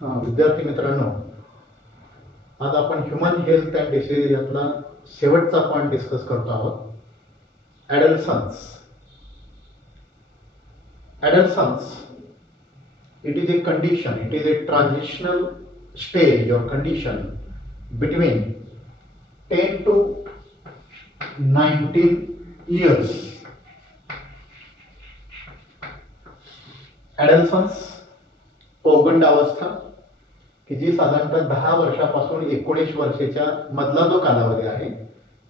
विद्यार्थी मित्रांनो, आज आपण ह्यूमन हेल्थ अँड डिसीज यातला शेवटचा पॉइंट डिस्कस करतो आहोत. ॲडल्सन्स. ॲडल्सन्स, it is a condition, it is a transitional stage or condition between 10 to 19 years. ॲडल्सन्स पौगंड अवस्था की जी साधारणतः 10 वर्षापासून 19 वर्षाच्या मधला जो कालावधी आहे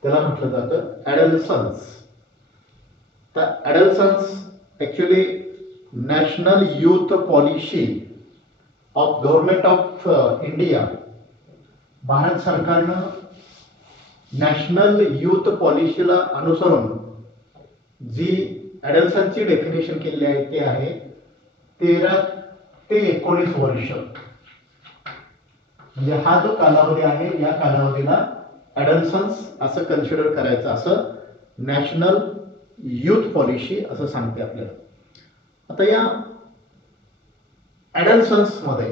त्याला म्हटलं जातं ॲडल्सन्स. तर adolescence actually national youth policy of government of India, Bharat सरकारनं नॅशनल यूथ पॉलिसीला अनुसरून जी ॲडल्सन्सची डेफिनेशन केलेली आहे ते आहे 13 ते 19 वर्ष. म्हणजे हा जो कालावधी आहे या कालावधीला ॲडल्सन्स असं कन्सिडर करायचं असं नॅशनल यूथ पॉलिसी असं सांगते आपल्याला. आता या ॲडल्सन्स मध्ये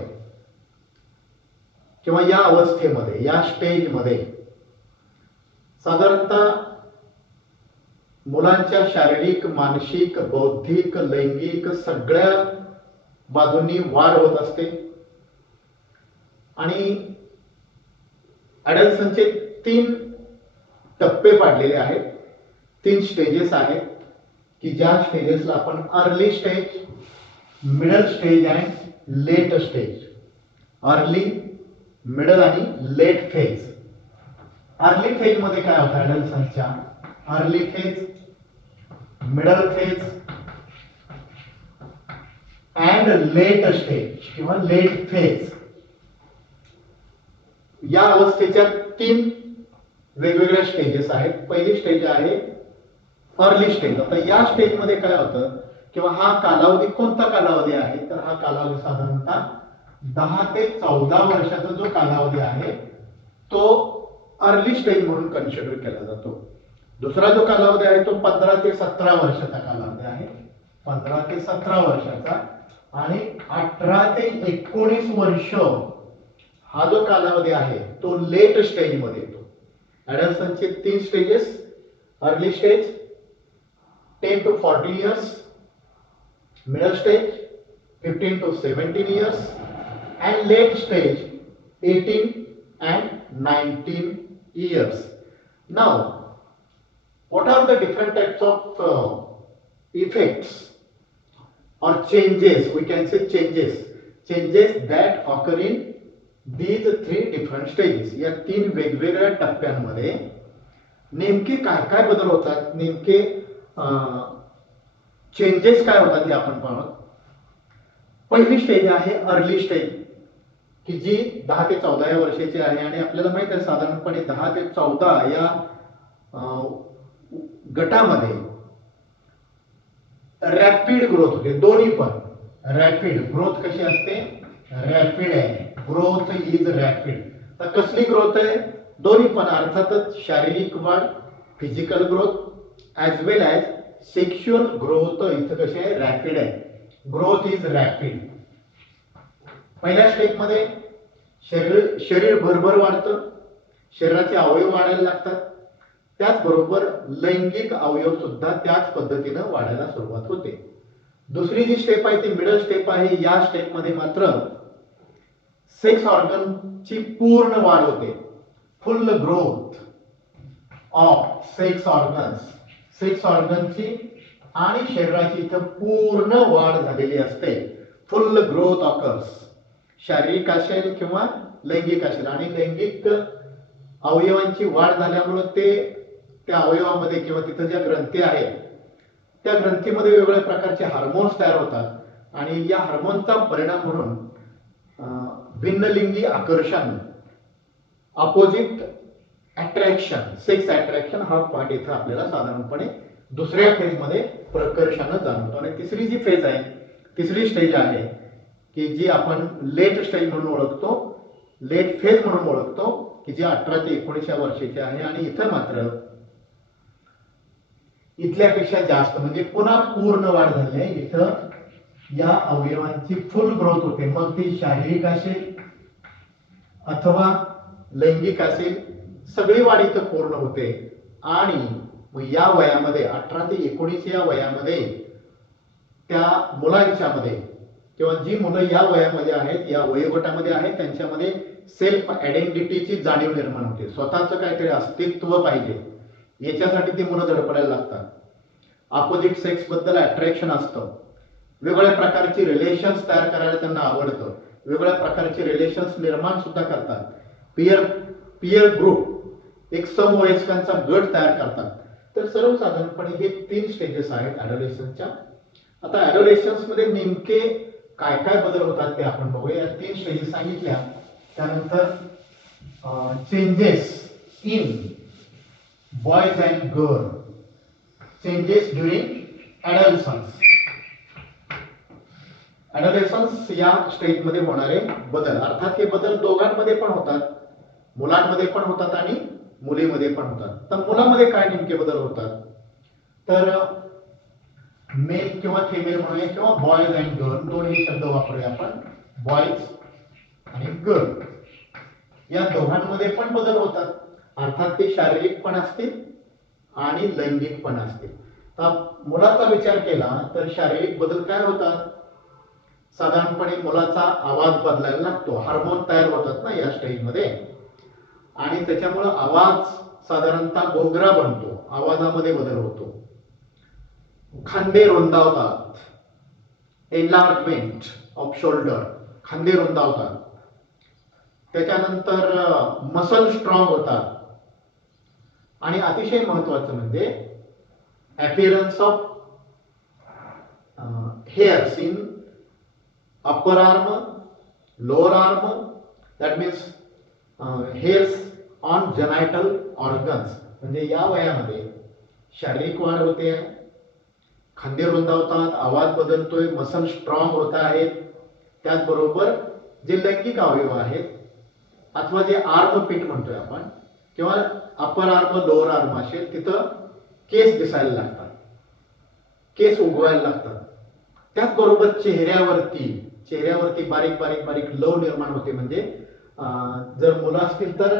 किंवा या अवस्थेमध्ये या स्टेजमध्ये साधारणतः मुलांच्या शारीरिक, मानसिक, बौद्धिक, लैंगिक सगळ्या बाजूंनी वाढ होत असते. आणि ॲडल्सन्सचे 3 टप्पे पाडलेले आहेत, 3 स्टेजेस आहेत की ज्या स्टेजेसला आपण early stage, middle stage and late stage. Early, middle आणि लेट फेज. अर्ली फेज मध्ये काय होतं ॲडल्सन्सच्या? Early phase, middle phase and late stage किंवा लेट फेज. या अवस्थेच्या 3 वेगवेगळ्या स्टेजेस आहेत. पहिली स्टेज आहे अर्ली स्टेज. आता या स्टेज मध्ये काय होतं किंवा हा कालावधी कोणता कालावधी आहे तर हा कालावधी साधारणतः 10 ते 14 वर्षाचा जो कालावधी आहे तो अर्ली स्टेज म्हणून कन्सिडर केला जातो. दुसरा जो कालावधी आहे तो 15 ते 17 वर्षाचा कालावधी आहे. 15 ते 17 वर्षाचा. आणि 18 ते 19 वर्ष हा जो कालावधी आहे तो लेट स्टेज मध्ये येतो. ॲडल्सन्सचे 3 stages: early stage 10 to 14 years, middle stage 15 to 17 years, and late stage 18 and 19 years. Now, what are the different types of effects or changes? We can say changes that occur in these 3 different stages. या 3 वेगवेगळ्या टप्प्यांमध्ये नेमके काय काय बदल होतात, नेमके changes काय होतात हे आपण पाहू. पहिली स्टेज आहे अर्ली स्टेज की जी 10 ते 14 या वर्षाची आहे. आणि आपल्याला माहित आहे साधारणपणे 10 ते 14 या गटामध्ये रॅपिड ग्रोथ होते. दोन्ही पण रॅपिड ग्रोथ कशी असते? रॅपिड आहे. Growth is rapid. तर कसली ग्रोथ आहे? दोन्ही पण. अर्थातच शारीरिक वाढ, फिजिकल ग्रोथ ॲज वेल ॲज सेक्शुअल ग्रोथ इथं कशी आहे? रॅपिड आहे. Growth is rapid. पहिल्या स्टेप मध्ये शरीर भरभर वाढतं, शरीराचे अवयव वाढायला लागतात. त्याचबरोबर लैंगिक अवयव सुद्धा त्याच पद्धतीनं वाढायला सुरुवात होते. दुसरी जी स्टेप आहे ती मिडल स्टेप आहे. या स्टेप मध्ये मात्र सेक्स ऑर्गनची पूर्ण वाढ होते. Full growth of sex organs. Sex ऑर्गनची आणि शरीराची इथं पूर्ण वाढ झालेली असते. Full growth occurs. शारीरिक असेल किंवा लैंगिक असेल. आणि लैंगिक अवयवांची वाढ झाल्यामुळे त्या अवयवामध्ये किंवा तिथं ज्या ग्रंथी आहेत त्या ग्रंथीमध्ये वेगवेगळ्या प्रकारचे हार्मोन्स तयार होतात. आणि या हार्मोनचा परिणाम म्हणून भिन्नलिंगी आकर्षण, अपोजिट अट्रॅक्शन, सेक्स अट्रॅक्शन हा पार्ट इथं आपल्याला साधारणपणे दुसऱ्या फेज मध्ये प्रकर्षानं जाणवतो. आणि तिसरी जी फेज आहे, तिसरी स्टेज आहे की जी आपण लेट स्टेज म्हणून ओळखतो, लेट फेज म्हणून ओळखतो की जी 18 ते 19 वर्षाची आहे. आणि इथं मात्र इथल्यापेक्षा जास्त म्हणजे पुन्हा पूर्ण वाढ झाली आहे. इथं या अवयवांची फुल ग्रोथ होते, मग ती शारीरिक असेल अथवा लैंगिक असेल, सगळी वाढ इथं पूर्ण होते. आणि मग या वयामध्ये 18 ते 19 या वयामध्ये त्या मुलांच्यामध्ये किंवा जी मुलं या वयामध्ये आहेत, या वयोगटामध्ये आहेत, त्यांच्यामध्ये सेल्फ आयडेंटिटीची जाणीव निर्माण होते. स्वतःचं काहीतरी अस्तित्व पाहिजे, याच्यासाठी ती मुलं धडपडायला लागतात. अपोजिट सेक्स बद्दल अट्रॅक्शन असतं, वेगवेगळ्या प्रकारची रिलेशन्स तयार करायला त्यांना आवडतं, वेगवेगळ्या प्रकारचे रिलेशन्स निर्माण सुद्धा करतात. पियर पियर ग्रुप, एक समवयस्कांचा गट तयार करतात. तर सर्वसाधारणपणे हे 3 स्टेजेस आहेत ॲडोलेशन्सच्या. आता ॲडोलेशन्स मध्ये नेमके काय काय बदल होतात ते आपण बघूया. या 3 स्टेजेस सांगितल्या. त्यानंतर changes in boys and girl, changes during adolescence. Adolescence या स्टेजमध्ये होणारे बदल, अर्थात हे बदल दोघांमध्ये पण होतात, मुलांमध्ये पण होतात आणि मुलीमध्ये पण होतात. तर मुलामध्ये काय नेमके बदल होतात, तर मेल किंवा फिमेल म्हणूया किंवा बॉयज अँड गर्ल, दोन्ही शब्द वापरूया आपण. बॉयज आणि गर्ल या दोघांमध्ये पण बदल होतात, अर्थात ते शारीरिक पण असतील आणि लैंगिक पण असतील. तर मुलाचा विचार केला तर शारीरिक बदल काय होतात, साधारणपणे मुलाचा आवाज बदलायला लागतो, हार्मोन तयार होतात ना या स्टेजमध्ये, आणि त्याच्यामुळे आवाज साधारणतः घोगरा बनतो, आवाजामध्ये बदल होतो. खांदे रुंदावतात, एनलार्जमेंट ऑफ शोल्डर, खांदे रुंदावतात. त्याच्यानंतर मसल स्ट्रॉंग होतात. आणि अतिशय महत्वाचं म्हणजे appearance of hairs in upper arm, lower arm, that means hairs on जेनायटल organs. म्हणजे या वयामध्ये शारीरिक वाढ होते, खांदे रुंदावतात, आवाज बदलतोय, मसल स्ट्रॉंग होत आहेत. त्याचबरोबर जे लैंगिक अवयव आहेत अथवा जे आर्म पीठ म्हणतोय आपण, किंवा अपर आर्म लोअर आर्म असेल, तिथं केस दिसायला लागतात, केस उगवायला लागतात. त्याचबरोबर चेहऱ्यावरती बारीक बारीक बारीक लव निर्माण होते. म्हणजे जर मुलं असतील तर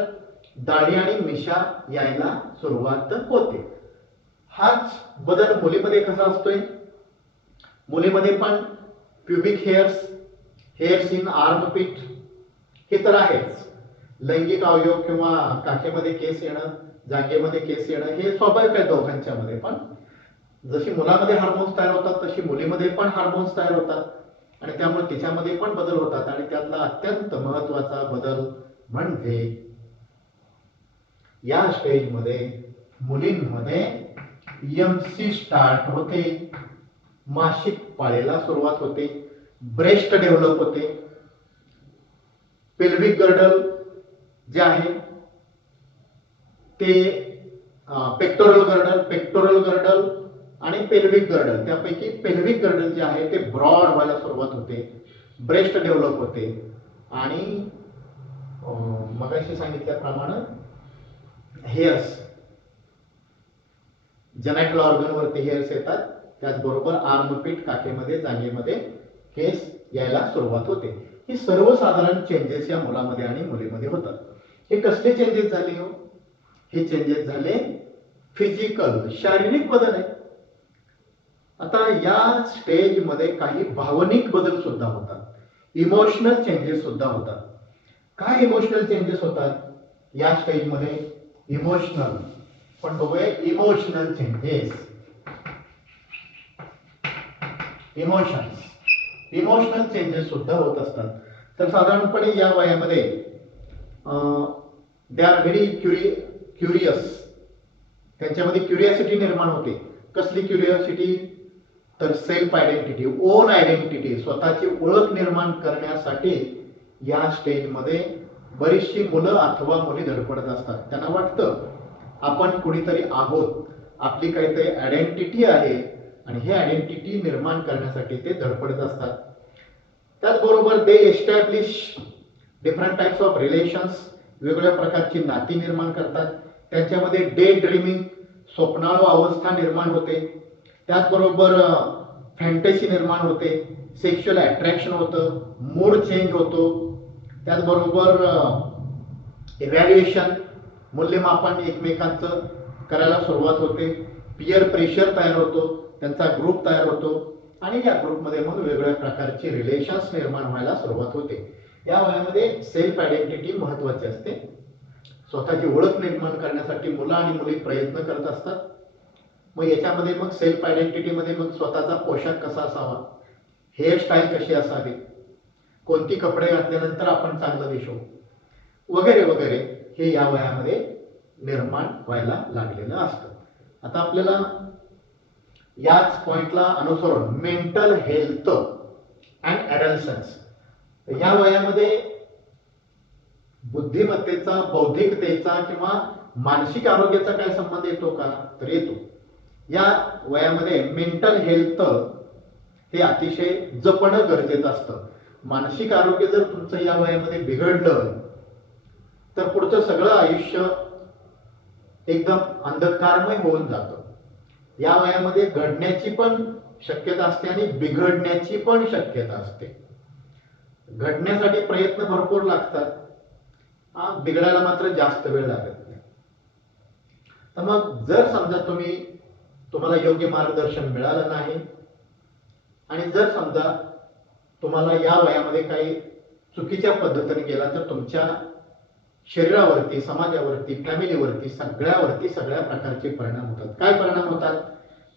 दाढी आणि मिशा यायला सुरुवात होते. हाच बदल मुलीमध्ये कसा असतोय, मुलीमध्ये पण pubic hairs, hairs in arm पीठ हे तर आहेच. लैंगिक अवयव किंवा काखेमध्ये केस येणं, जागेमध्ये केस येणं हे स्वाभाविक आहे दोघांच्या मध्ये. पण जशी मुलामध्ये हार्मोन्स तयार होतात तशी मुलीमध्ये पण हार्मोन्स तयार होतात, आणि त्यामुळे तिच्यामध्ये पण बदल होतात. आणि त्यातला अत्यंत महत्वाचा बदल म्हणजे या स्टेजमध्ये मुलींमध्ये एमसी स्टार्ट होते, मासिक पाळीला सुरुवात होते, ब्रेस्ट डेव्हलप होते, पेल्विक गर्डल जे आहे ते पेक्टोरल गर्डल आणि पेल्विक गर्डल, त्यापैकी पेल्विक गर्डल जे आहे ते ब्रॉड व्हायला सुरुवात होते, ब्रेस्ट डेव्हलप होते. आणि मगाशी सांगितल्याप्रमाणे हेअर्स, जेनायटल ऑर्गन वरती हेअर्स येतात, त्याचबरोबर आर्मपीठ, काखेमध्ये, जांघेमध्ये केस यायला सुरुवात होते. ही सर्वसाधारण चेंजेस या मुलामध्ये आणि मुलीमध्ये होतात. हे कसले चेंजेस झाले हो, हे चेंजेस झाले फिजिकल, शारीरिक बदल आहे. आता या स्टेजमध्ये काही भावनिक बदल सुद्धा होतात, इमोशनल चेंजेस सुद्धा होतात. काय इमोशनल चेंजेस होतात या स्टेजमध्ये, इमोशनल पण बघूया. इमोशनल चेंजेस, इमोशनल चेंजेस सुद्धा होत असतात. तर साधारणपणे या वयामध्ये दे आर व्हेरी क्युरियस, त्यांच्यामध्ये क्युरियोसिटी निर्माण होते. कसली क्युरियोसिटी, तर सेल्फ आयडेंटिटी, ओन आयडेंटिटी, स्वतःची ओळख निर्माण करण्यासाठी या स्टेजमध्ये बरीचशी मुलं अथवा मुली धडपडत असतात. त्यांना वाटतं आपण कुणीतरी आहोत, आपली काहीतरी आयडेंटिटी आहे, आणि हे आयडेंटिटी निर्माण करण्यासाठी ते धडपडत असतात. त्याचबरोबर they establish different types of relations, वेगवेगळ्या प्रकारची नाती निर्माण करतात. त्यांच्यामध्ये डे ड्रीमिंग, स्वप्नाळू अवस्था निर्माण होते. त्याचबरोबर फॅन्टसी निर्माण होते. सेक्शुअल अट्रॅक्शन होतं, मूड चेंज होतो, त्याचबरोबर इव्हॅल्युएशन मूल्यमापन एकमेकांचं करायला सुरुवात होते, पियर प्रेशर तयार होतो, त्यांचा ग्रुप तयार होतो आणि या ग्रुपमध्ये मग वेगवेगळ्या प्रकारचे रिलेशन्स निर्माण व्हायला सुरुवात होते. या वयामध्ये सेल्फ आयडेंटिटी महत्वाची असते. स्वतःची ओळख निर्माण करण्यासाठी मुलं आणि मुली प्रयत्न करत असतात. मग याच्यामध्ये मग सेल्फ आयडेंटिटीमध्ये मग स्वतःचा पोशाख कसा असावा, हेअरस्टाईल कशी असावी, कोणती कपडे घातल्यानंतर आपण चांगलं दिसू वगैरे वगैरे हे या वयामध्ये निर्माण व्हायला लागलेलं असतं. आता आपल्याला याच पॉइंटला अनुसरून मेंटल हेल्थ अँड ॲडल्सन्स या वयामध्ये बुद्धिमत्तेचा, बौद्धिकतेचा किंवा मानसिक आरोग्याचा काय संबंध येतो का, तर येतो. या वयामध्ये मेंटल हेल्थ हे अतिशय जपणं गरजेचं असतं. मानसिक आरोग्य जर तुमचं या वयामध्ये बिघडलं तर पुढचं सगळं आयुष्य एकदम अंधकारमय होऊन जातं. या वयामध्ये घडण्याची पण शक्यता असते आणि बिघडण्याची पण शक्यता असते. घडण्यासाठी प्रयत्न भरपूर लागतात, बिघडायला मात्र जास्त वेळ लागत नाही. तर मग जर समजा तुम्हाला योग्य मार्गदर्शन मिळालं नाही आणि जर समजा तुम्हाला या वयामध्ये काही चुकीच्या पद्धतीने गेला तर तुमच्या शरीरावरती, समाजावरती, फॅमिलीवरती, सगळ्या प्रकारचे परिणाम होतात. काय परिणाम होतात?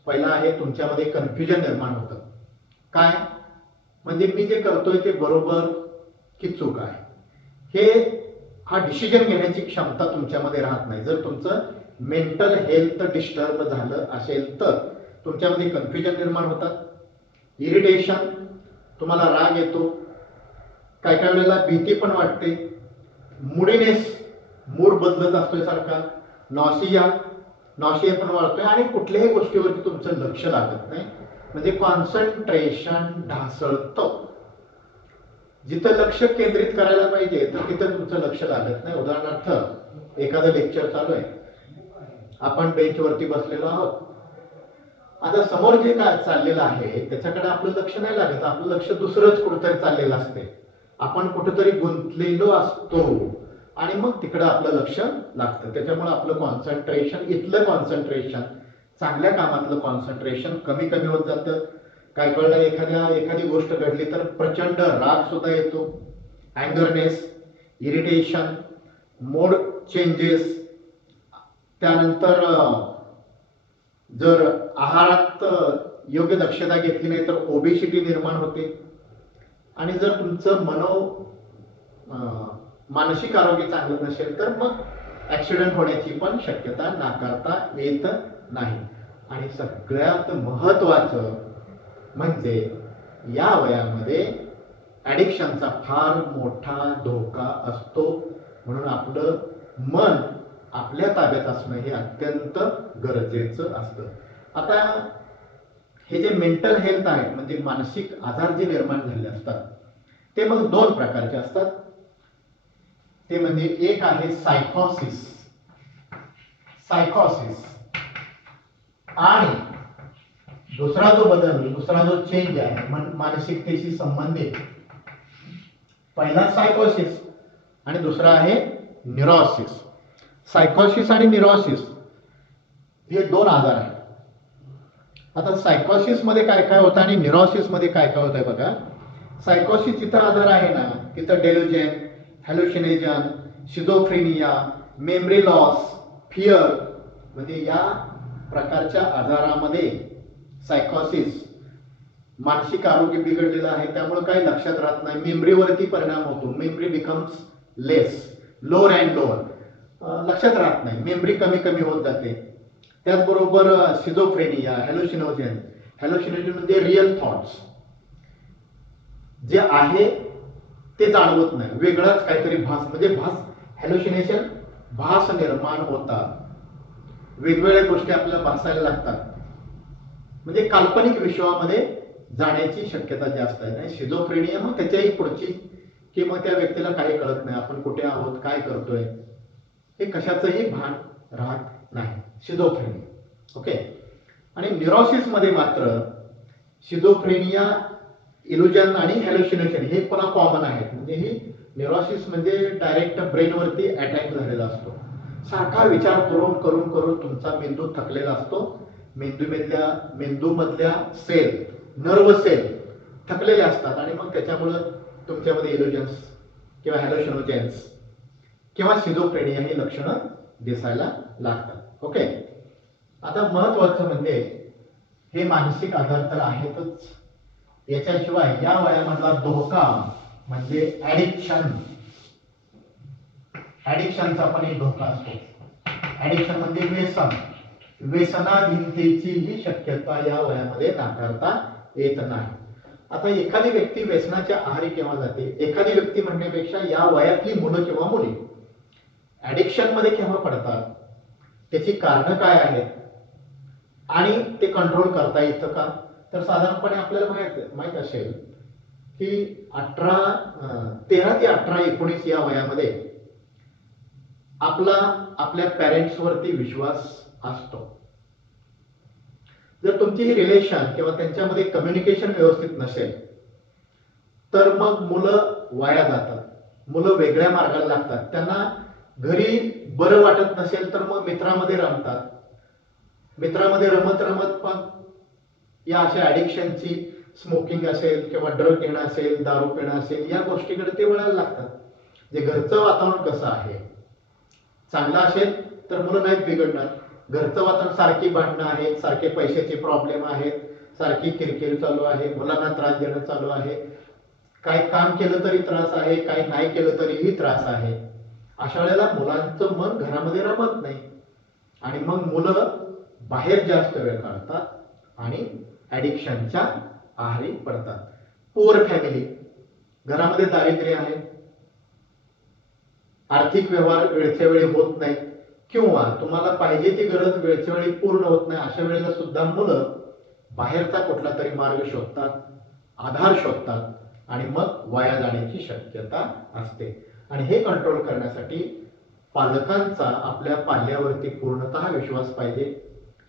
पहिला आहे तुमच्यामध्ये कन्फ्युजन निर्माण होतं. काय म्हणजे मी जे करतोय ते बरोबर की चूक आहे, हा डिसिजन घेण्याची क्षमता तुमच्यामध्ये राहत नाही. जर तुमचं मेंटल हेल्थ डिस्टर्ब झालं असेल तर तुमच्यामध्ये कन्फ्युजन निर्माण होतात, इरिटेशन, तुम्हाला राग येतो, काय काय वेळेला भीती पण वाटते, मुडीनेस, मूड बदलत असतोय सारखा, नॉसिया पण वाढतोय आणि कुठल्याही गोष्टीवरती तुमचं लक्ष लागत नाही. म्हणजे कॉन्सन्ट्रेशन ढासळतं. जिथं लक्ष केंद्रित करायला पाहिजे तर तिथं तुमचं लक्ष लागत नाही. उदाहरणार्थ एखादं लेक्चर चालू आहे, आपण बेंचवरती बसलेलो आहोत, आता समोर जे काय चाललेलं आहे त्याच्याकडे आपलं लक्ष नाही लागत, आपलं लक्ष दुसरंच कुठेतरी चाललेलं असते, आपण कुठेतरी गुंतलेलो असतो आणि मग तिकडं आपलं लक्ष लागतं. त्याच्यामुळे आपलं कॉन्सन्ट्रेशन, इथलं कॉन्सन्ट्रेशन, चांगल्या कामातलं कॉन्सन्ट्रेशन कमी कमी होत जातं. काय कळलं, एखादी गोष्ट घडली तर प्रचंड राग सुद्धा येतो, अँगरनेस, इरिटेशन, मूड चेंजेस. त्यानंतर जर आहारात योग्य दक्षता घेतली नाही तर ओबेसिटी निर्माण होते आणि जर तुमचं मानसिक आरोग्य चांगलं नसेल तर मग ऍक्सिडेंट होण्याची पण शक्यता नाकारता येत नाही. आणि सगळ्यात महत्वाचं म्हणजे या वयामध्ये ऍडिक्शनचा फार मोठा धोका असतो. म्हणून आपलं मन आपल्या ताब्यात असणं हे अत्यंत गरजेचं असतं. आता हे जे मेंटल हेल्थ आहे म्हणजे मानसिक आजार जे निर्माण झालेले असतात ते मग दोन प्रकारचे असतात. ते म्हणजे एक आहे सायकोसिस आणि दुसरा जो चेंज आहे मानसिकतेशी संबंधित, पहिला सायकोसिस आणि दुसरा आहे न्यूरोसिस. सायकोसिस आणि न्यूरोसिस हे दोन आजार आहेत. आता सायकोसिस मध्ये काय काय होतं आणि न्यूरोसिस मध्ये काय काय होतंय बघा. सायकोसिस जिथं आजार आहे ना तिथं डेल्युजन, हॅल्युसिनेशन, शिझोफ्रेनिया, मेमरी लॉस, फिअर म्हणजे या प्रकारच्या आजारामध्ये सायकोसिस, मानसिक आरोग्य बिघडलेलं आहे त्यामुळे काही लक्षात राहत नाही, मेमरीवरती परिणाम होतो, memory becomes less, lower and lower, लक्षात राहत नाही, मेमरी कमी कमी होत जाते. त्याचबरोबर शिझोफ्रेनिया, हॅल्युसिनेशन म्हणजे रिअल थॉट्स जे आहे ते जाणवत नाही, वेगळाच काहीतरी हॅल्युसिनेशन भास निर्माण होतात, वेगवेगळ्या गोष्टी आपल्याला भासायला लागतात, म्हणजे काल्पनिक विश्वामध्ये जाण्याची शक्यता जास्त आहे. आणि शिझोफ्रेनिया मग त्याच्याही पुढची की मग त्या व्यक्तीला काही कळत नाही, आपण कुठे आहोत, काय करतोय, हे कशाचंही भान राहत नाही, शिझोफ्रेनिया. ओके. आणि न्यूरोसिस मध्ये मात्र शिझोफ्रेनिया इल्युजन आणि हॅल्युसिनेशन हे पुन्हा कॉमन आहेत. म्हणजे ही न्यूरोसिस म्हणजे डायरेक्ट ब्रेनवरती अटॅक झालेला असतो. सारखा विचार करून करून करून तुमचा मेंदू थकलेला असतो. मेंदूमधल्या सेल, नर्व सेल थकलेले असतात आणि मग त्याच्यामुळं तुमच्यामध्ये इल्युजन्स किंवा हॅल्युसिनोजेन्स किंवा शिझोफ्रेनिया ही लक्षणं दिसायला लागतात. ओके, आता महत्वाचं म्हणजे हे मानसिक आजार तर आहेतच, याच्याशिवाय या वयामधला धोका म्हणजे ऍडिक्शनचा पण एक धोका असतो. ऍडिक्शन म्हणजे व्यसनाधीनतेचीही शक्यता या वयामध्ये नाकारता येत नाही. आता एखादी व्यक्ती व्यसनाच्या आहारी केव्हा जाते, एखादी व्यक्ती म्हणण्यापेक्षा या वयातली मुलं किंवा मुली ऍडिक्शन मध्ये केव्हा पडतात, त्याची कारणं काय आहेत आणि ते कंट्रोल करता येतं का, तर साधारणपणे आपल्याला माहित असेल की 13 ते 18 19 या वयामध्ये आपल्या पॅरेंट्स वरती विश्वास असतो. जर तुमची ही रिलेशन किंवा त्यांच्यामध्ये कम्युनिकेशन व्यवस्थित नसेल तर मग मुलं वाया जातात, मुलं वेगळ्या मार्गाला लागतात. त्यांना घरी बरं वाटत नसेल तर मग मित्रामध्ये रमतात. मित्रामध्ये रमत रमत पण या अशा ऍडिक्शनची, स्मोकिंग असेल किंवा ड्रग घेणं असेल, दारू पिणं असेल, या गोष्टीकडे ते वळायला लागतात. जे घरचं वातावरण कसं आहे, चांगलं असेल तर मुलं नाहीत बिघडणार. घरचं वातावरण सारखी भांडणं आहेत, सारखे पैशाचे प्रॉब्लेम आहेत, सारखी किरकिर चालू आहे, मुलांना त्रास देणं चालू आहे, काय काम केलं तरी त्रास आहे, काय नाही केलं तरीही त्रास आहे. अशा वेळेला मुलांचं मन घरामध्ये रमत नाही आणि मग मुलं बाहेर जास्त वेळ काढतात आणि ऍडिक्शनच्या आहारी पडतात. पुअर फॅमिली, घरामध्ये दारिद्र्य आहे, आर्थिक व्यवहार वेळच्या वेळी होत नाही किंवा तुम्हाला पाहिजे ती गरज वेळच्या वेळी पूर्ण होत नाही, अशा वेळेला सुद्धा मुलं बाहेरचा कुठला तरी मार्ग शोधतात, आधार शोधतात आणि मग वाया जाण्याची शक्यता असते. आणि हे कंट्रोल करण्यासाठी पालकांचा आपल्या पाल्यावरती पूर्णतः विश्वास पाहिजे.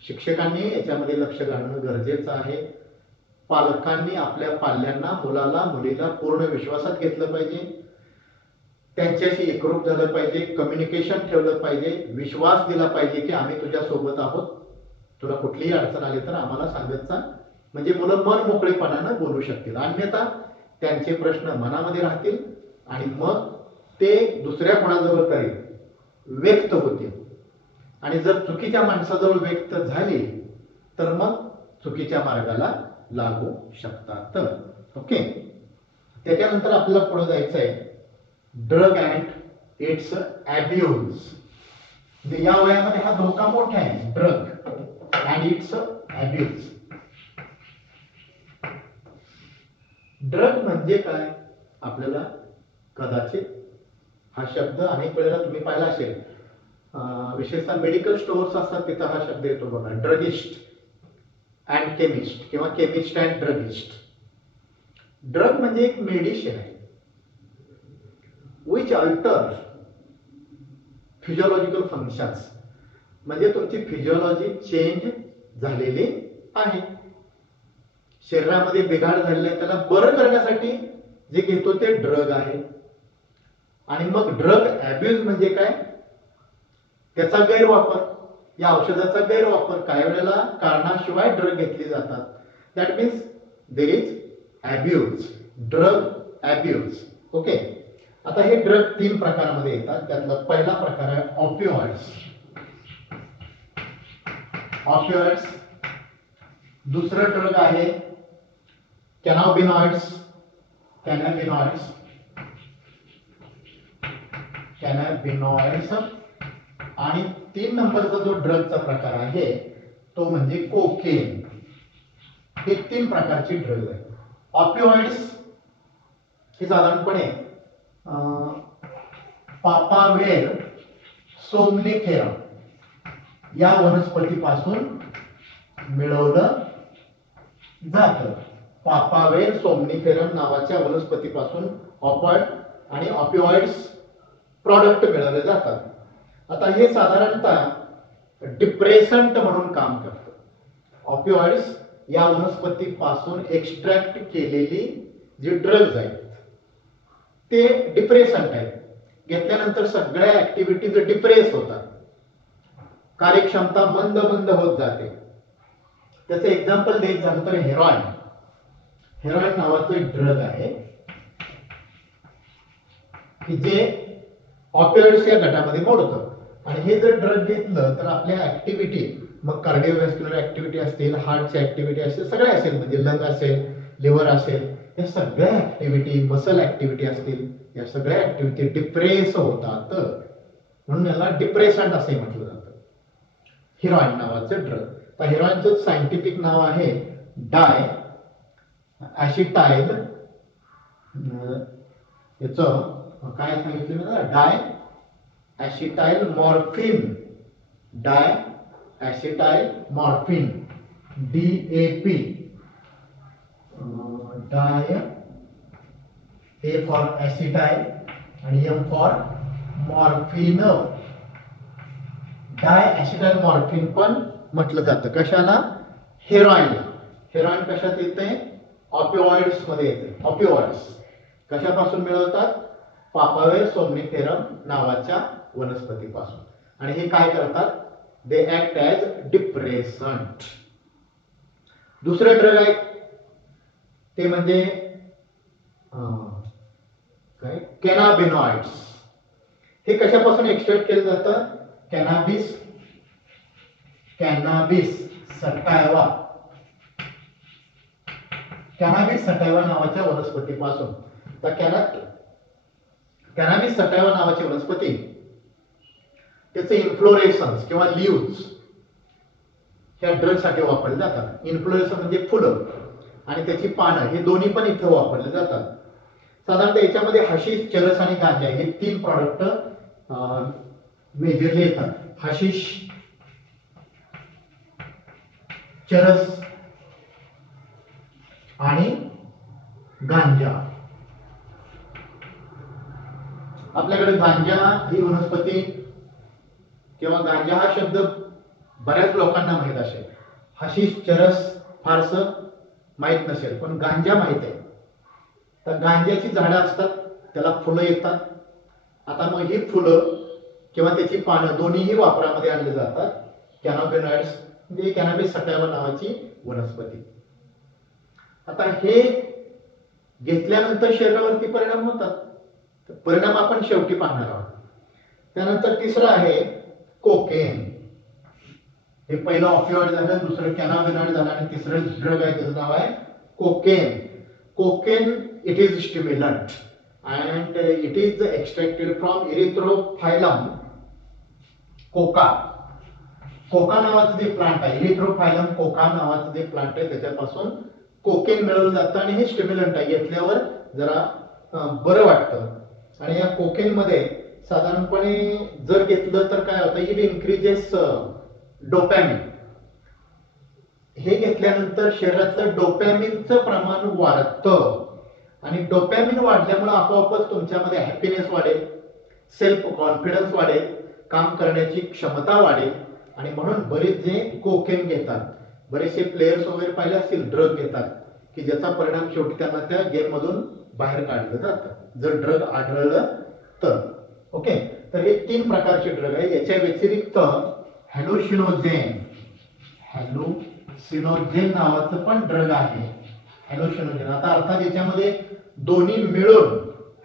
शिक्षकांनी याच्यामध्ये लक्ष घालणं गरजेचं आहे. पालकांनी आपल्या पाल्यांना, मुलाला मुलीला पूर्ण विश्वासात घेतलं पाहिजे, त्यांच्याशी एकरूप झालं पाहिजे, कम्युनिकेशन ठेवलं पाहिजे, विश्वास दिला पाहिजे की आम्ही तुझ्या सोबत आहोत, तुला कुठलीही अडचण आली तर आम्हाला सांगत जा. म्हणजे मुलं मन मोकळेपणानं बोलू शकतील. अन्यथा त्यांचे प्रश्न मनामध्ये राहतील आणि मग ते दुसऱ्या कोणाजवळ तरी व्यक्त होतील आणि जर चुकीच्या माणसाजवळ व्यक्त झाले तर मग चुकीच्या मार्गाला लागू शकतात. ओके, त्याच्यानंतर आपल्याला पुढे जायचं आहे ड्रग अँड इट्स अब्यूज. म्हणजे या वयामध्ये हा धोका मोठा आहे, drug and it's abuse. Drug म्हणजे काय, आपल्याला कदाचित हा शब्द अनेक वेळेला तुम्ही पाहिला असेल, विशेषतः मेडिकल स्टोअर्स असतात तिथं हा शब्द येतो बघा, ड्रगिस्ट अँड केमिस्ट किंवा केमिस्ट अँड ड्रगिस्ट. ड्रग म्हणजे एक मेडिसिन आहे which alters physiological functions. म्हणजे तुमची फिजिओलॉजी चेंज झालेली आहे, शरीरामध्ये बिघाड झालेला आहे, त्याला बरं करण्यासाठी जे घेतो ते ड्रग आहे. आणि मग ड्रग अब्यूज म्हणजे काय, त्याचा गैरवापर, या औषधाचा गैरवापर. काही वेळेला कारणाशिवाय ड्रग घेतले जातात. That means there is abuse, drug abuse. Okay, आता हे ड्रग 3 प्रकारामध्ये येतात. त्यातला पहिला प्रकार आहे ऑपिओइड्स. ऑपिओइड्स. दुसरं ड्रग आहे कॅनाबिनॉइड्स. कॅनाबिनॉइड्स. कॅनाबिनॉइड्स. आणि 3 नंबरचा जो ड्रगचा प्रकार आहे तो म्हणजे कोकेन. हे 3 प्रकारचे ड्रग आहेत. ऑपिओइड्स हे साधारणपणे पापावेर सोमनिफेरम या वनस्पतीपासून मिळवलं जातं. पापावेर सोमनिफेरम नावाच्या वनस्पतीपासून ऑपिओइड आणि ऑपिओइड्स प्रॉडक्ट मिळवले जातात. आता हे साधारणतः डिप्रेसंट म्हणून काम करतं. ऑपिओइड्स या वनस्पतीपासून एक्स्ट्रॅक्ट केलेली जी ड्रग्ज आहेत ते डिप्रेसंट आहेत. घेतल्यानंतर सगळ्या ऍक्टिव्हिटीज डिप्रेस होतात, कार्यक्षमता मंद मंद होत जाते. त्याचं एक्झाम्पल द्यायचं झालं तर हेरॉइन. हेरॉइन नावाचं एक ड्रग आहे की जे ऑपिओइड्स या गटामध्ये मोडतं. आणि हे जर ड्रग घेतलं तर आपल्या ऍक्टिव्हिटी, मग कार्डिओव्हॅस्क्युलर ऍक्टिव्हिटी असतील, हार्टची ऍक्टिव्हिटी असेल, सगळ्या असेल, म्हणजे लंग असेल, लिव्हर असेल, या सगळ्या ऍक्टिव्हिटी, मसल ऍक्टिव्हिटी असतील, या सगळ्या ऍक्टिव्हिटी डिप्रेस होतात. म्हणून याला डिप्रेसंट असे म्हटलं जातं. हेरॉइन नावाचं ड्रग. तर हेरॉइनचं सायंटिफिक नाव आहे डाय ऍसिटाइल, याचं काय सांगितलं मी ना, di acetyl morphine. Di acetyl morphine, DAP. Di, A for acetyl आणि M for morphine. Di acetyl morphine पण म्हटलं जातं. कशाला? हेरॉइनला. हेरॉइन कशात येते? ऑपिओइड्स मध्ये येते. ऑपिओइड्स कशापासून मिळवतात? पापाव्हर सोमनिफेरम नावाच्या वनस्पतीपासून. आणि हे काय करतात? They act as depressant. दुसरे ड्रग आहे ते म्हणजे काय? कॅनाबिनॉइड्स. हे कशापासून एक्सट्रॅक्ट केलं जातं? कॅनाबिस, कॅनाबिस सटायवा, कॅनाबिस सटायवा नावाच्या वनस्पतीपासून. तर कॅनाबिस सटायवा नावाची वनस्पती, त्याचे इन्फ्लोरेसन्स किंवा लीव्स ह्या ड्रग साठी वापरले जातात. इन्फ्लोरेसन्स म्हणजे फुलं आणि त्याची पानं, हे दोन्ही पण इथे वापरले जातात. साधारणतः याच्यामध्ये हशीश, चरस आणि गांजा हे 3 प्रॉडक्ट मेजरली येतात. हशीश, चरस आणि गांजा. आपल्याकडे गांजा ही वनस्पती किंवा गांजा हा शब्द बऱ्याच लोकांना माहित असेल. हशीश, चरस फारसं माहित नसेल, पण गांजा माहित आहे. तर गांजाची झाडं असतात, त्याला फुलं येतात. आता मग ही फुलं किंवा त्याची पानं दोन्हीही वापरामध्ये आणले जातात. कॅनाबिनॉइड्स म्हणजे कॅनाबिस सटायवा नावाची वनस्पती. आता हे घेतल्यानंतर शरीरावरती परिणाम होतात. परिणाम आपण शेवटी पाहणार आहोत. त्यानंतर तिसरं आहे कोकेन. हे पहिलं ऑपिओइड झालं, दुसरं कॅनाबिनॉइड झालं आणि तिसरं ड्रग आहे त्याचं नाव आहे cocaine. Cocaine it is stimulant and it is extracted from erythrophyllum coca. Coca नावाचं जे प्लांट आहे, इरिथ्रोफायलम कोका नावाचं जे प्लांट आहे, त्याच्यापासून कोकेन मिळवलं जातं आणि हे स्टिम्युलंट आहे. घेतल्यावर जरा बरं वाटतं. आणि या कोकेन मध्ये साधारणपणे जर घेतलं तर काय होतं? It increases dopamine. हे घेतल्यानंतर शरीरातलं डोपॅमिनचं प्रमाण वाढतं आणि डोपॅमिन वाढल्यामुळे आपोआपच तुमच्यामध्ये हॅपीनेस वाढेल, सेल्फ कॉन्फिडन्स वाढेल, काम करण्याची क्षमता वाढेल. आणि म्हणून बरेच जे कोकेन घेतात, बरेचसे प्लेयर्स वगैरे पाहिले असतील, ड्रग घेतात की ज्याचा परिणाम शेवटी त्यांना त्या गेम मधून बाहेर काढलं जातं जर ड्रग आढळलं तर. ओके, तर हे 3 प्रकारचे ड्रग आहे. याच्या व्यतिरिक्त हॅलोसिनोजेन, हॅलोसिनोजेन नावाचं पण ड्रग आहे. हॅलोसिनोजेन आता अर्थात याच्यामध्ये दोन्ही मिळून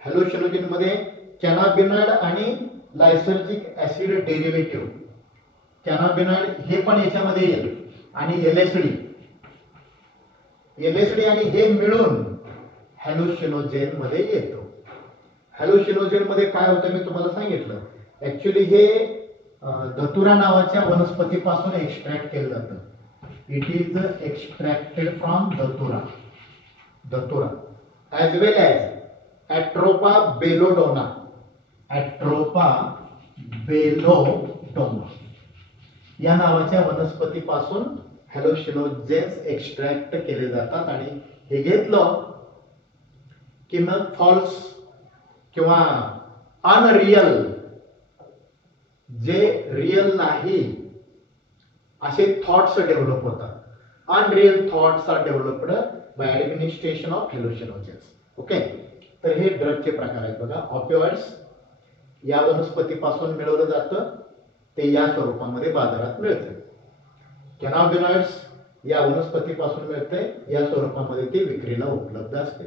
हॅलोसिनोजेन मध्ये कॅनाबिनॉइड आणि लायसर्जिक ऍसिड डेरिव्हेटिव्ह, कॅनाबिनॉइड हे पण याच्यामध्ये येईल आणि LSD आणि हे मिळून हॅलोसिनोजेन मध्ये येतो. हॅलोसिनोजेन मध्ये काय होतं मी तुम्हाला सांगितलं. ऍक्च्युली हे धतुरा नावाच्या वनस्पतीपासून एक्स्ट्रॅक्ट केलं जातं. इट इज एक्स्ट्रॅक्टेड फ्रॉम धतुरा as well as Atropa belladonna. Atropa belladonna या नावाच्या वनस्पतीपासून हॅलोसिनोजेन्स एक्स्ट्रॅक्ट केले जातात. आणि हे घेतलं की मग फॉल्स किंवा अनरियल, जे रियल नाही असे थॉट्स डेव्हलप होतात. Unreal thoughts are developed by administration of hallucinogens. Okay, तर हे ड्रगचे प्रकार आहेत बघा. ऑपिओइड्स या वनस्पतीपासून मिळवलं जातं, ते या स्वरूपामध्ये बाजारात मिळते. कॅनाबिनॉइड्स या वनस्पतीपासून मिळते, या स्वरूपामध्ये ते विक्रीला उपलब्ध असते.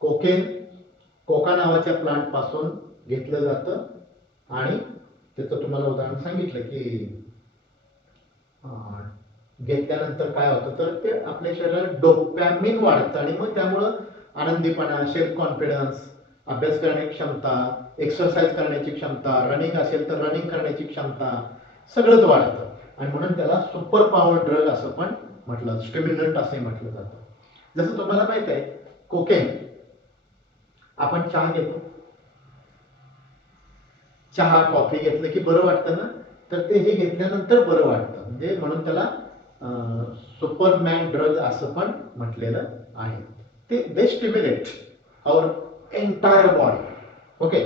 कोकेन कोका नावाच्या प्लांट पासून घेतलं जातं आणि त्याचं तुम्हाला उदाहरण सांगितलं की घेतल्यानंतर काय होतं, तर ते आपल्या शरीरात डोपॅमिन वाढतं आणि मग त्यामुळं आनंदीपणा, सेल्फ कॉन्फिडन्स, अभ्यास करण्याची क्षमता, एक्सरसाइज करण्याची क्षमता, रनिंग असेल तर रनिंग करण्याची क्षमता, सगळंच वाढतं. आणि म्हणून त्याला सुपर पॉवर ड्रग असं पण म्हटलं, स्टिम्युलंट असे म्हटलं जातं. जसं तुम्हाला माहित आहे, कोकेन आपण चहा घेतो, चहा कॉफी घेतलं की बरं वाटतं ना, तर ते हे घेतल्यानंतर बरं वाटतं, म्हणजे म्हणून त्याला सुपरमॅन ड्रग असं पण म्हटलेलं आहे. ते दे स्टिम्युलेट आवर एंटायर बॉडी. ओके,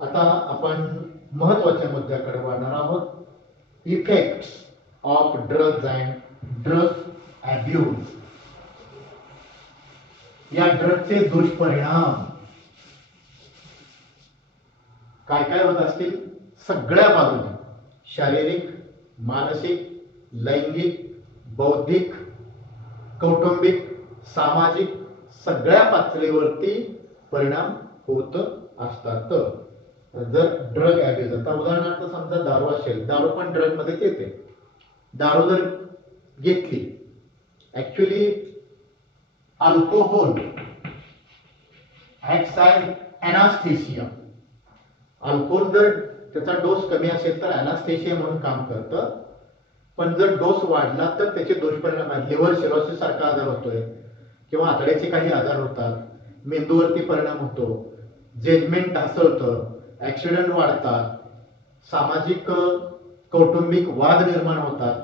आता आपण महत्वाच्या मुद्द्याकडे वळणार आहोत. Effects of drugs and drug abuse. या ड्रगचे दुष्परिणाम काय काय होत असतील? सगळ्या बाजूने, शारीरिक, मानसिक, लैंगिक, बौद्धिक, कौटुंबिक, सामाजिक, सगळ्या पातळीवरती परिणाम होत असतात. जर ड्रग अब्यूज, आता उदाहरणार्थ समजा दारू असेल, दारू पण ड्रग मध्येच येते. दारू जर घेतली, actually alcohol acts as anaesthesia. Alcohol जर त्याचा डोस कमी असेल तर एनास्थेशिया म्हणून काम करतं, पण जर डोस वाढला तर त्याचे दुष्परिणाम आहेत. लिव्हर सिरोसिस सारखा आजार होतोय किंवा आतड्याचे काही आजार होतात, मेंदूवरती परिणाम होतो, जजमेंट ढासळतं, ऍक्सिडेंट वाढतात, सामाजिक कौटुंबिक वाद निर्माण होतात.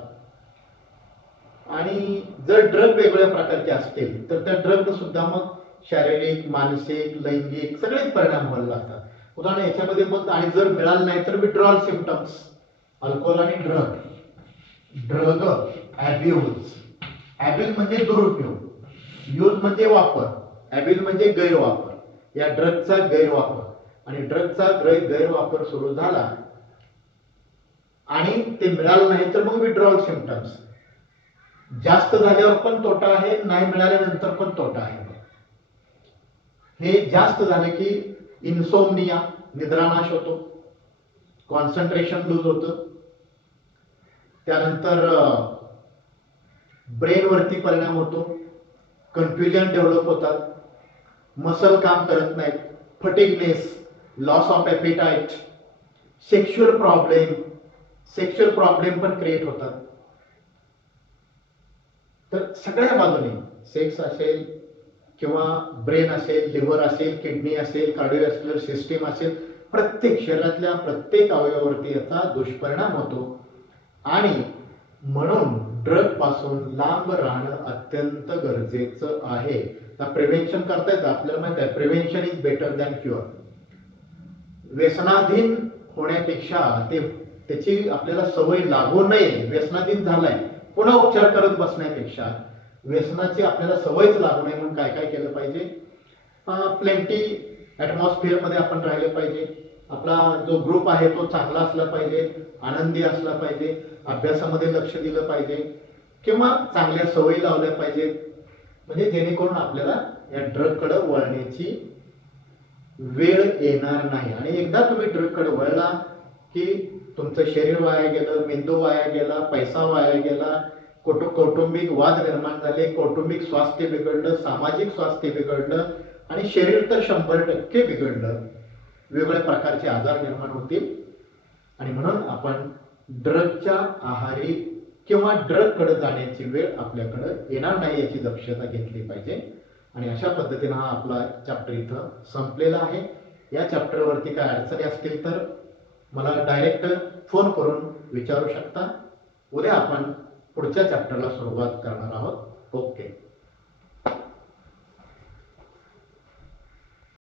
आणि जर ड्रग वेगवेगळ्या प्रकारचे असतील तर त्या ड्रग सुद्धा मग शारीरिक, मानसिक, लैंगिक सगळेच परिणाम व्हायला लागतात. उदाहरण याच्यामध्ये मग, आणि जर मिळालं नाही तर विड्रॉल सिम्पटम्स. अल्कोहोल आणि ड्रग अब्यूज. अब्यूज म्हणजे दुरुपयोग, यूज म्हणजे वापर, अब्यूज म्हणजे गैरवापर. या ड्रगचा गैरवापर, आणि ड्रगचा गैरवापर सुरू झाला आणि ते मिळालं नाही तर मग विड्रॉल सिम्पटम्स. जास्त झाल्यावर पण तोटा आहे, नाही मिळाल्यानंतर पण तोटा आहे. हे जास्त झाले की इन्सोमनिया, निद्रानाश होतो, कॉन्सन्ट्रेशन लूज होतं, त्यानंतर ब्रेनवरती परिणाम होतो, कन्फ्युजन डेव्हलप होतात, मसल काम करत नाहीत, fatigueness, loss of appetite, sexual problem पण क्रिएट होतात. तर सगळ्या बाजूने, सेक्स असेल किंवा ब्रेन असेल, लिव्हर असेल, किडनी असेल, कार्डिओव्हॅस्क्युलर सिस्टीम असेल, प्रत्येक शरीरातल्या प्रत्येक अवयवावरती याचा दुष्परिणाम होतो. आणि म्हणून ड्रग पासून लांब राहणं अत्यंत गरजेचं आहे. प्रिव्हेन्शन करता येतं, आपल्याला माहित आहे, prevention is better than cure. व्यसनाधीन होण्यापेक्षा, त्याची आपल्याला सवय लागू नये, व्यसनाधीन झालाय पुन्हा उपचार करत बसण्यापेक्षा व्यसनाची आपल्याला सवयच लागू नये म्हणून काय काय केलं पाहिजे? प्लेंटी ॲटमॉस्फिअर मध्ये आपण राहिलं पाहिजे. आपला जो ग्रुप आहे तो चांगला असला पाहिजे, आनंदी असला पाहिजे, अभ्यासामध्ये लक्ष दिलं पाहिजे किंवा चांगल्या सवयी लावल्या पाहिजेत, म्हणजे जेणेकरून आपल्याला या ड्रग कडे वळण्याची वेळ येणार नाही. आणि एकदा तुम्ही ड्रग कडे वळला की तुमचं शरीर वाया गेलं, मेंदू वाया गेला, पैसा वाया गेला, कौटुंबिक वाद निर्माण झाले, कौटुंबिक स्वास्थ्य बिघडलं, सामाजिक स्वास्थ्य बिघडलं आणि शरीर तर 100% बिघडलं. वेगवेगळ्या प्रकारचे आजार निर्माण होतील. आणि म्हणून आपण ड्रगच्या आहारी किंवा ड्रग कडे जाण्याची वेळ आपल्याकडे येणार नाही याची दक्षता घेतली पाहिजे. आणि अशा पद्धतीने हा आपला चॅप्टर इथं संपलेला आहे. या चॅप्टरवरती काय अडचणी असतील तर मला डायरेक्ट फोन करून विचारू शकता. उद्या आपण पुढच्या चॅप्टरला सुरुवात करणार आहोत. ओके.